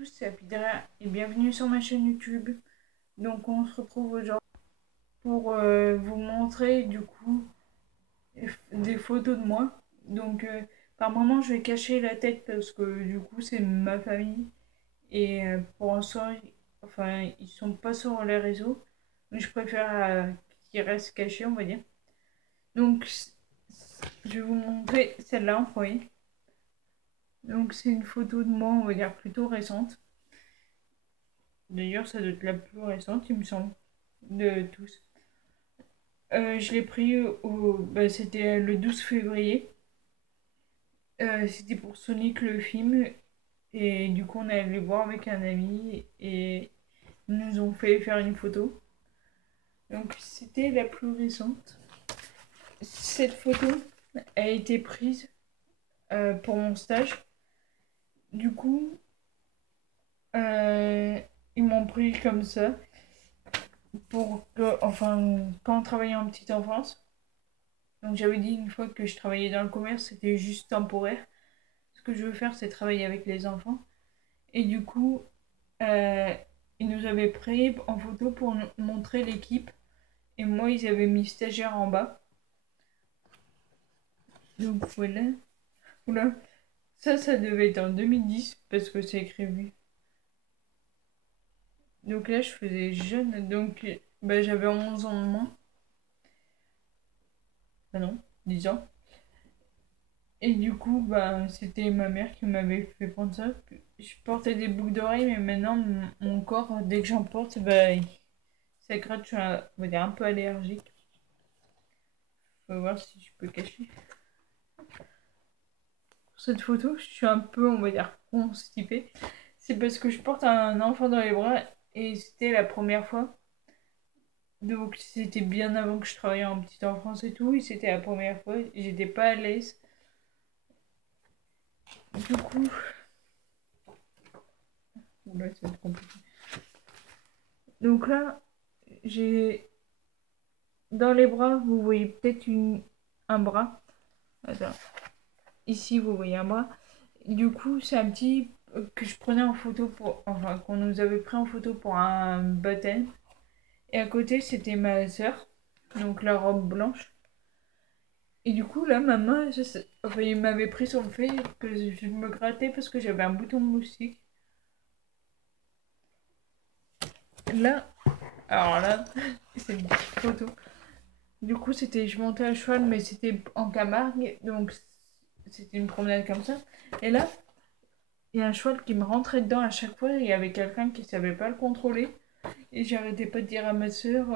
tous, c'est Apidra et bienvenue sur ma chaîne YouTube. Donc on se retrouve aujourd'hui pour vous montrer du coup des photos de moi. Donc par moment je vais cacher la tête parce que du coup c'est ma famille et pour l'instant enfin ils sont pas sur les réseaux. Mais je préfère qu'ils restent cachés, on va dire. Donc je vais vous montrer celle-là en premier. Donc c'est une photo de moi, on va dire plutôt récente. D'ailleurs, ça doit être la plus récente, il me semble, de tous. Je l'ai pris c'était le 12 février. C'était pour Sonic le film. Et du coup, on est allé le voir avec un ami et ils nous ont fait faire une photo. Donc, c'était la plus récente. Cette photo a été prise pour mon stage. Du coup, ils m'ont pris comme ça. Pour que, enfin, quand on travaillait en petite enfance, donc j'avais dit une fois que je travaillais dans le commerce, c'était juste temporaire. Ce que je veux faire, c'est travailler avec les enfants. Et du coup, euh, ils nous avaient pris en photo pour nous montrer l'équipe. Et moi, ils avaient mis stagiaire en bas. Donc voilà. Oula. Ça devait être en 2010 parce que c'est écrit. Donc là, je faisais jeune. Donc j'avais 11 ans de moins. Ah non, 10 ans. Et du coup, c'était ma mère qui m'avait fait prendre ça. Je portais des boucles d'oreilles, mais maintenant, mon corps, dès que j'en porte, ça gratte. Je suis, on va dire, un peu allergique. Faut voir si je peux cacher. Pour cette photo, je suis un peu, on va dire, constipée. C'est parce que je porte un enfant dans les bras et c'était la première fois. Donc, c'était bien avant que je travaillais en petite enfance et tout. Et c'était la première fois. J'étais pas à l'aise. Du coup, là, ça va être compliqué. Donc là, j'ai dans les bras, vous voyez peut-être un bras. Attends. Ici, vous voyez un bras. Du coup, c'est un petit que je prenais en photo pour. Enfin, qu'on nous avait pris en photo pour un baptême. Et à côté, c'était ma soeur. Donc la robe blanche. Et du coup, là, ma main, enfin, il m'avait pris sur le fait que je me grattais parce que j'avais un bouton de moustique. Là, alors là, c'est une petite photo. Du coup, je montais à cheval, mais c'était en Camargue, donc c'était une promenade comme ça. Et là, il y a un cheval qui me rentrait dedans à chaque fois, et il y avait quelqu'un qui savait pas le contrôler. Et j'arrêtais pas de dire à ma soeur,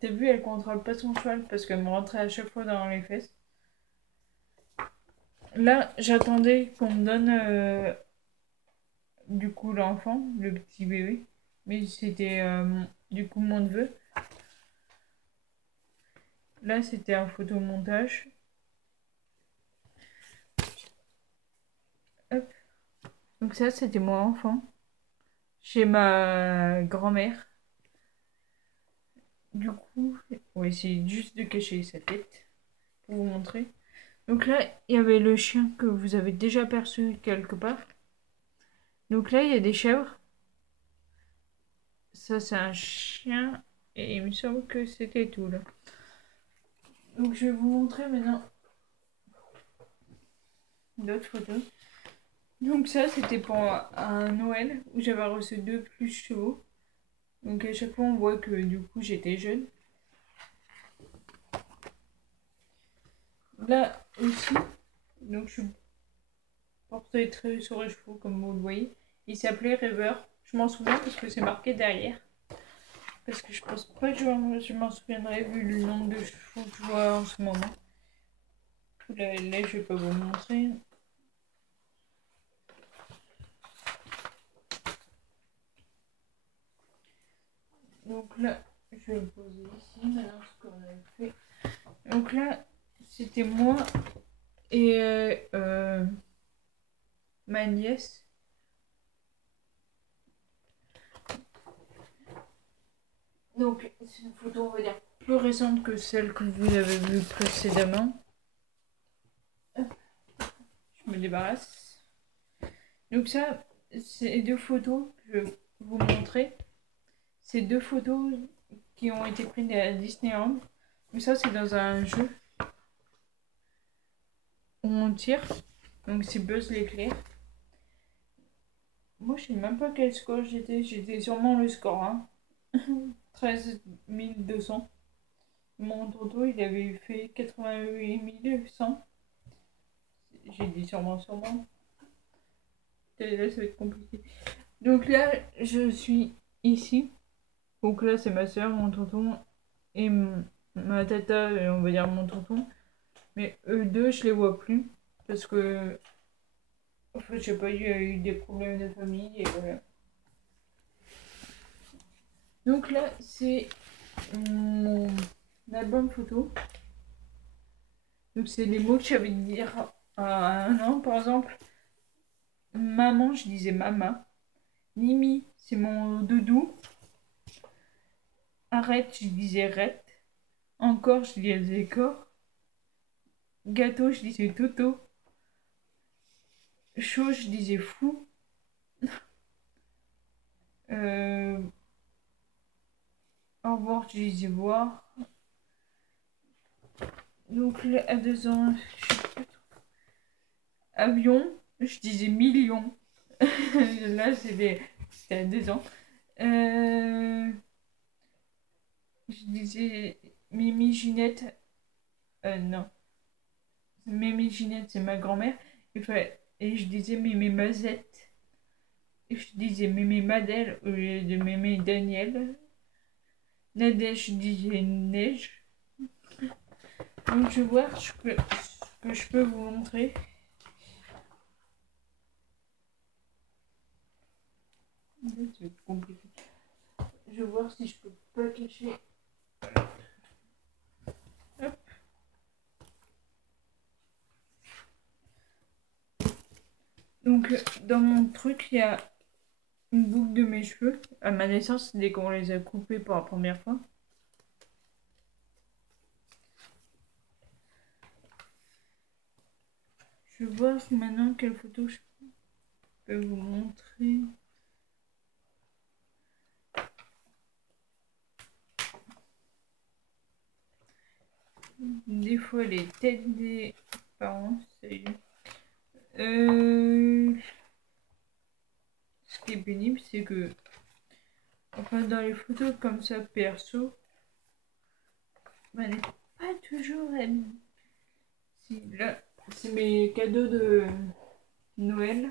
t'as vu, elle contrôle pas son cheval parce qu'elle me rentrait à chaque fois dans les fesses. Là, j'attendais qu'on me donne du coup l'enfant, le petit bébé. Mais c'était du coup mon neveu. Là, c'était un photomontage. Hop. Donc ça, c'était moi enfant. Chez ma grand-mère. Du coup, on va essayer juste de cacher sa tête pour vous montrer. Donc là, il y avait le chien que vous avez déjà aperçu quelque part. Donc là, il y a des chèvres. Ça, c'est un chien. Et il me semble que c'était tout là. Donc je vais vous montrer maintenant d'autres photos. Donc ça, c'était pour un Noël où j'avais reçu 2 plus chevaux. Donc à chaque fois, on voit que du coup, j'étais jeune. Là aussi, donc je suis portrait très sur les chevaux comme vous le voyez. Il s'appelait River. Je m'en souviens parce que c'est marqué derrière. Parce que je pense pas que je m'en souviendrai vu le nombre de chevaux que je vois en ce moment. Là, je vais pas vous montrer. Donc là, je vais le poser ici maintenant ce qu'on a fait. Donc là, c'était moi et ma nièce. Donc c'est une photo, on va dire, plus récente que celle que vous avez vue précédemment. Hop, je me débarrasse. Donc ça, ces deux photos que je vais vous montrer. Ces deux photos qui ont été prises à Disneyland. Mais ça, c'est dans un jeu où on tire. Donc, c'est Buzz l'éclair. Moi, je sais même pas quel score j'étais. J'étais sûrement le score, hein. 13 200. Mon tonton, il avait fait 88 100. J'ai dit sûrement. Là, ça va être compliqué. Donc là, je suis ici. Donc là, c'est ma soeur, mon tonton et ma tata, et on va dire mon tonton. Mais eux deux, je les vois plus. Parce que, enfin, je sais pas, il y a eu des problèmes de famille et voilà. Donc là, c'est mon album photo. Donc c'est les mots que j'avais dire à 1 an, par exemple. Maman, je disais mama. Mimi, c'est mon doudou. Arrête, je disais rête. Encore, je disais corps. Gâteau, je disais toto. Chaud, je disais fou. Au revoir, je disais voir. Donc là, à 2 ans, je sais pas trop. Avion, je disais million. Là, c'était à 2 ans. Je disais Mimi Ginette. Non. Mimi Ginette, c'est ma grand-mère. Et je disais Mémé Mazette. Et je disais Mémé Madel au lieu de Mémé Daniel. Nadège, je disais neige. Donc je vais voir ce que je peux vous montrer. Ça va être compliqué. Je vais voir si je peux pas cacher. Hop. Donc dans mon truc, il y a une boucle de mes cheveux. À ma naissance, dès qu'on les a coupés pour la première fois. Je vais voir maintenant quelle photo je peux vous montrer. Des fois les têtes des parents, c'est... Ce qui est pénible, c'est que... Enfin, dans les photos comme ça, perso, elle n'est pas toujours... Si, là, c'est mes cadeaux de Noël.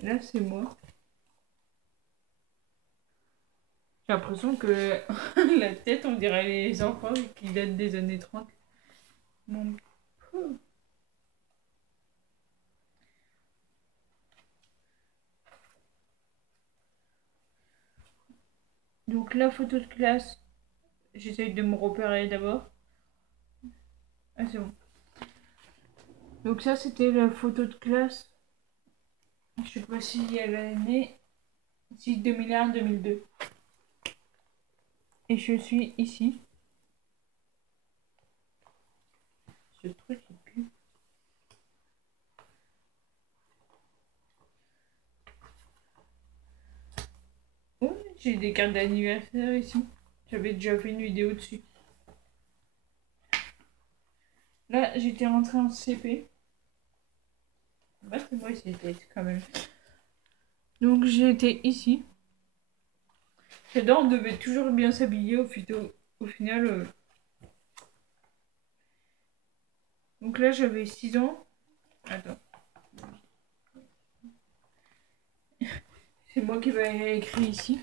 Là, c'est moi. J'ai l'impression que la tête, on dirait les enfants qui datent des années 30. Mon pauvre. Donc la photo de classe, j'essaye de me repérer d'abord. Ah c'est bon. Donc ça c'était la photo de classe. Je sais pas si elle est née. Si 2001-2002. Et je suis ici. Ce truc il pue. Oh, j'ai des cartes d'anniversaire ici. J'avais déjà fait une vidéo dessus. Là, j'étais rentrée en CP. Bah, c'est moi cette tête quand même. Donc j'étais ici. J'adore, on devait toujours bien s'habiller au final. Donc là, j'avais 6 ans. Attends. C'est moi qui vais écrire ici.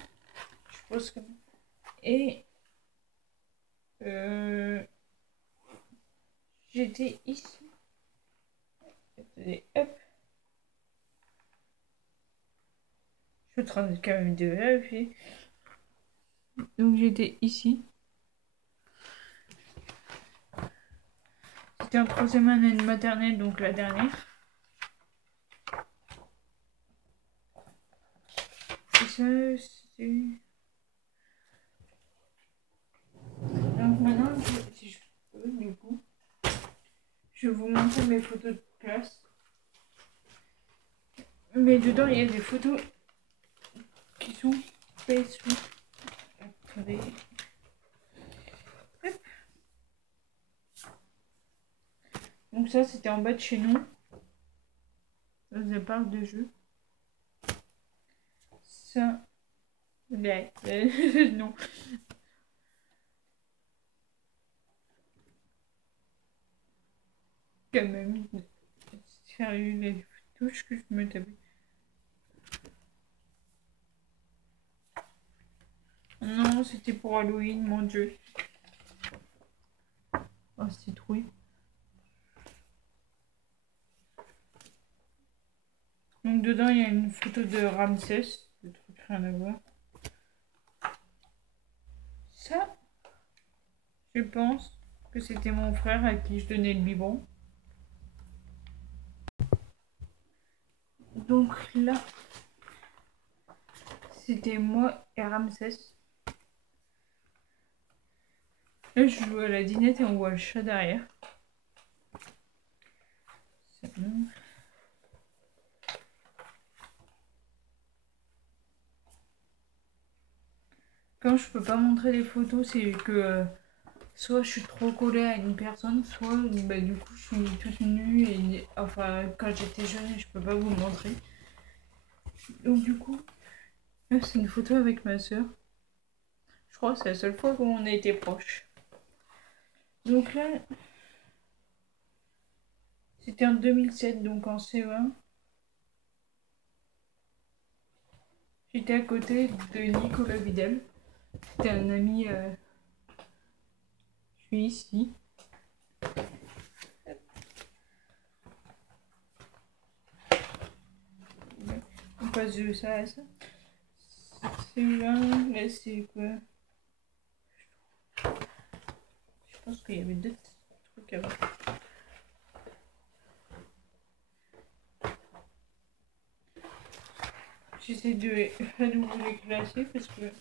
Je pense que... Et... j'étais ici. Attendez, hop. Je suis en train de quand même de vérifier. Donc j'étais ici. C'était en 3e année de maternelle, donc la dernière. Et ça, c'est... Donc maintenant, si je peux, du coup, je vais vous montrer mes photos de classe. Mais dedans, il y a des photos sont Facebook. Attendez. Hop. Donc ça, c'était en bas de chez nous. Ça parle de jeu. Ça... non. Quand même. Sérieux, les touches que je me tapais. Non, c'était pour Halloween, mon Dieu. Oh, c'est trouille. Donc dedans, il y a une photo de Ramsès. Le truc rien à voir. Ça, je pense que c'était mon frère à qui je donnais le biberon. Donc là, c'était moi et Ramsès. Là, je joue à la dinette et on voit le chat derrière. C'est bon. Quand je peux pas montrer les photos, c'est que soit je suis trop collée à une personne, soit bah, du coup je suis toute nue et enfin quand j'étais jeune je peux pas vous le montrer. Donc du coup, là c'est une photo avec ma soeur. Je crois que c'est la seule fois où on a été proches. Donc là, c'était en 2007, donc en CE1. J'étais à côté de Nicolas Vidal. C'était un ami. Je suis ici. On passe de ça à ça. CE1, là c'est quoi? Je pense qu'il y avait d'autres trucs avant. J'essaie de à nouveau les classer parce que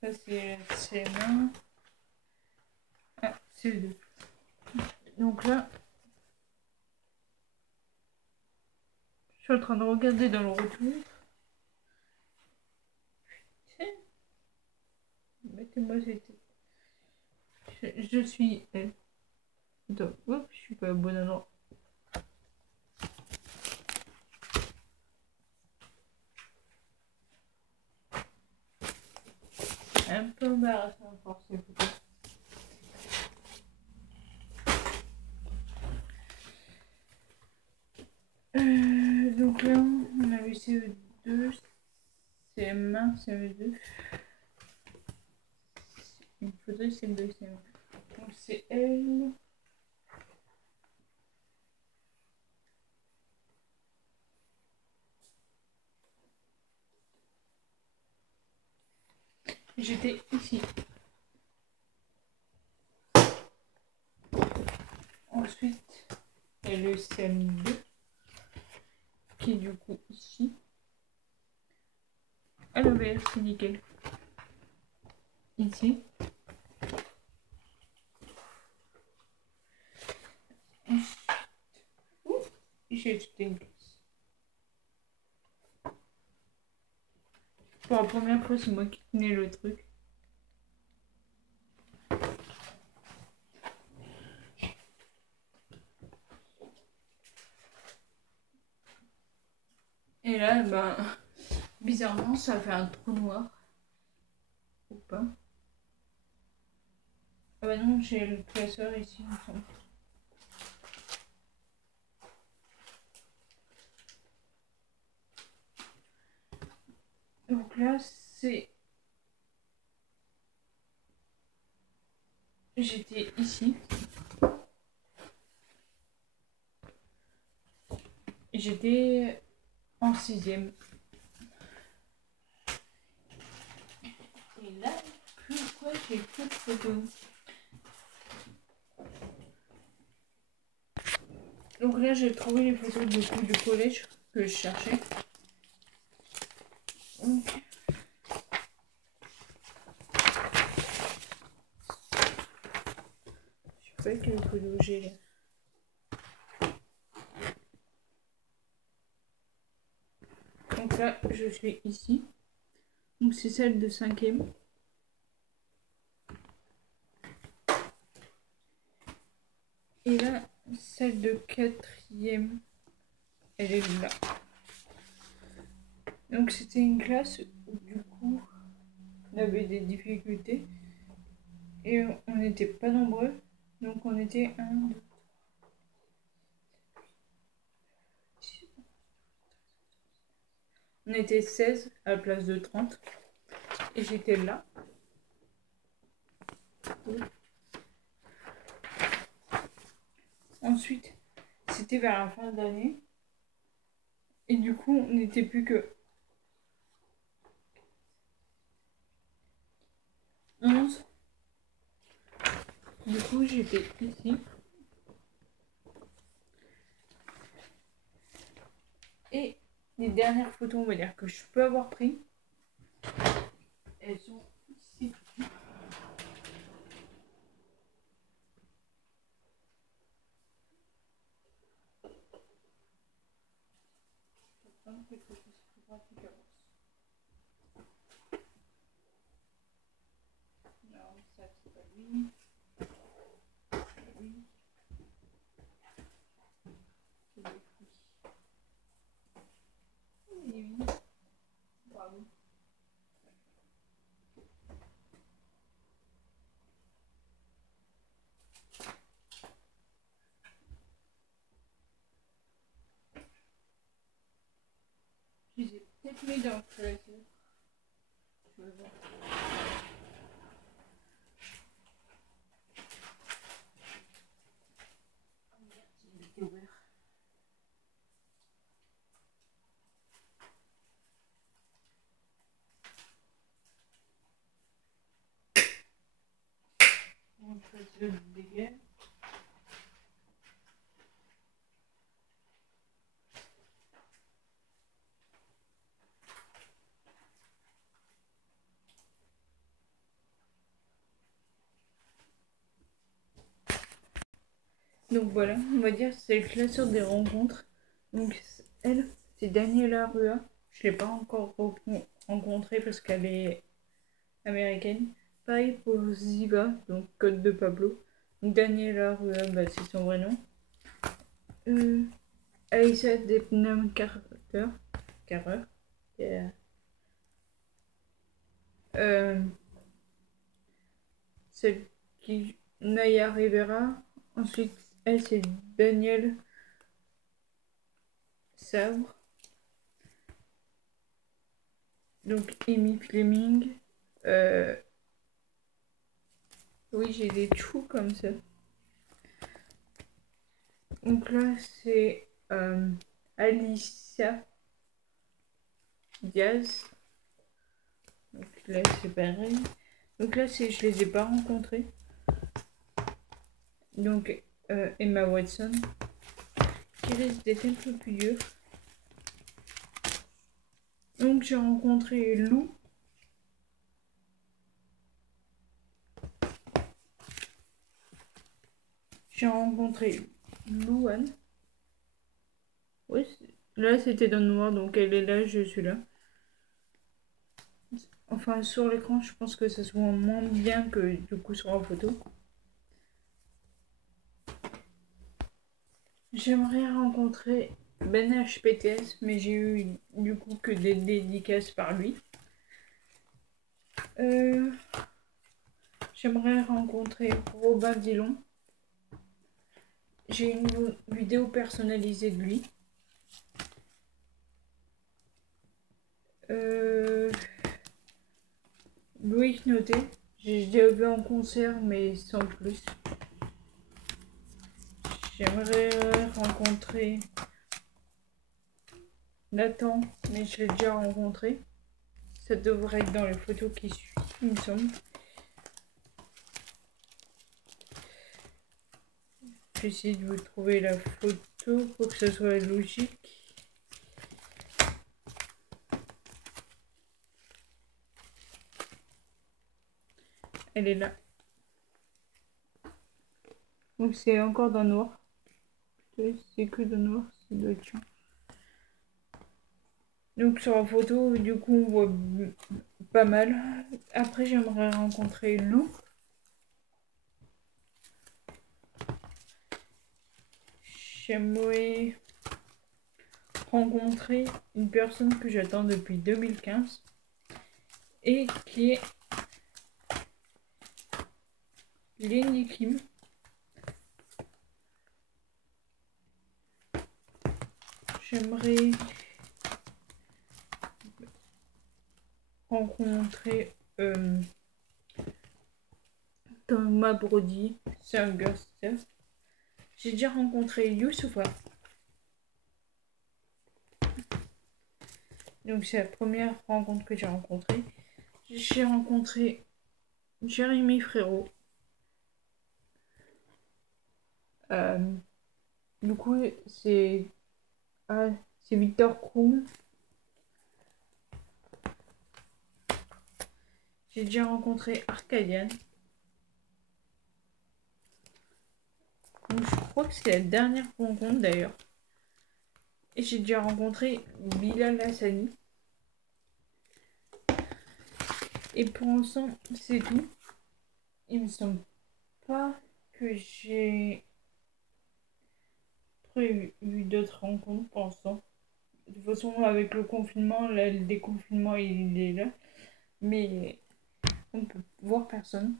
ça c'est CM1. Ah, CE2. Donc là, je suis en train de regarder dans le retour. Mettez-moi c'était. Je suis elle. Attends, hop, je suis pas au bon endroit. Un peu embarrassant pour ces photos. Donc là, on avait CE2, CM1, CE2. Une photo de CM2, CM1. Donc c'est elle. J'étais ici. Ensuite, il y a le CM2 qui est du coup ici. À l'envers, c'est nickel. Ici. J'ai jeté une glace. Pour la première fois, c'est moi qui tenais le truc. Et là, ben, bizarrement, ça fait un trou noir. Ou pas. Ah bah non, j'ai le classeur ici, il me semble. Donc là, c'est... J'étais ici. J'étais en 6e. Et là, pourquoi j'ai plus de photos? Donc là, j'ai trouvé les photos du collège que je cherchais. Donc, je sais pas quelle photo j'ai là. Donc là, je suis ici. Donc c'est celle de 5e. Et là, celle de 4e, elle est là. Donc c'était une classe où du coup, on avait des difficultés. Et on n'était pas nombreux. Donc on était 1, 2, on était 16 à la place de 30. Et j'étais là. Ensuite, c'était vers la fin de l'année. Et du coup, on n'était plus que 11. Du coup, j'étais ici. Et les dernières photos, on va dire, que je peux avoir pris, elles sont ici. Quelque chose de plus pratique à non, ça c'est pas lui. Oui. Oui. Pardon. Je les ai peut-être mis dans le classeur. Je vais voir. Il était ouvert. On fait le dégât. Donc voilà, on va dire c'est le classeur des rencontres. Donc elle, c'est Daniela Rua. Je ne l'ai pas encore rencontrée parce qu'elle est américaine. Pareil pour Ziva, donc Code de Pablo. Donc Daniela Rua, bah, c'est son vrai nom. Aïssa Depnam Carter. Carrer. Yeah. Celle qui Naya Rivera. Ensuite, elle c'est Daniel Sabre. Donc Amy Fleming. Oui, j'ai des trous comme ça. Donc là, c'est Alicia Diaz. Donc là, c'est pareil. Donc là, je les ai pas rencontrés. Donc Emma Watson, qui risque d'être un peu plus dur. Donc j'ai rencontré Lou. J'ai rencontré Louane. Oui, là c'était dans le noir, donc elle est là, je suis là. Enfin, sur l'écran, je pense que ça se voit moins bien que du coup sur la photo. J'aimerais rencontrer Ben HPTS, mais j'ai eu du coup que des dédicaces par lui. J'aimerais rencontrer Robin Dillon. J'ai une vidéo personnalisée de lui. Louis Noté. J'ai déjà vu en concert, mais sans plus. J'aimerais rencontrer Nathan, mais je l'ai déjà rencontré. Ça devrait être dans les photos qui suivent, il me semble. J'essaie de vous trouver la photo pour que ce soit logique. Elle est là. Donc c'est encore dans le noir. C'est que dans le noir, ça doit être chiant. Donc sur la photo, du coup, on voit pas mal. Après, j'aimerais rencontrer Lou. J'aimerais rencontrer une personne que j'attends depuis 2015 et qui est Lenny Kim. J'aimerais rencontrer Thomas Brody, c'est un gangster. J'ai déjà rencontré Youssoufa. Donc c'est la première rencontre que j'ai rencontrée. J'ai rencontré Jérémy Frérot. Du coup, c'est Victor Krum. J'ai déjà rencontré Arcadian. Donc, je crois que c'est la dernière rencontre d'ailleurs. Et j'ai déjà rencontré Bilal Hassani. Et pour l'instant, c'est tout. Il me semble pas que j'ai prévu d'autres rencontres pour l'instant. De toute façon, avec le confinement, là, le déconfinement, il est là. Mais on peut voir personne.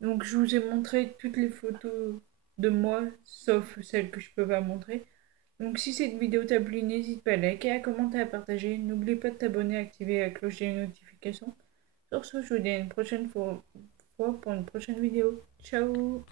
Donc je vous ai montré toutes les photos de moi, sauf celles que je peux pas montrer. Donc si cette vidéo t'a plu, n'hésite pas à liker, à commenter, à partager. N'oublie pas de t'abonner, activer la cloche des notifications. Sur ce, je vous dis à une prochaine fois pour une prochaine vidéo. Ciao!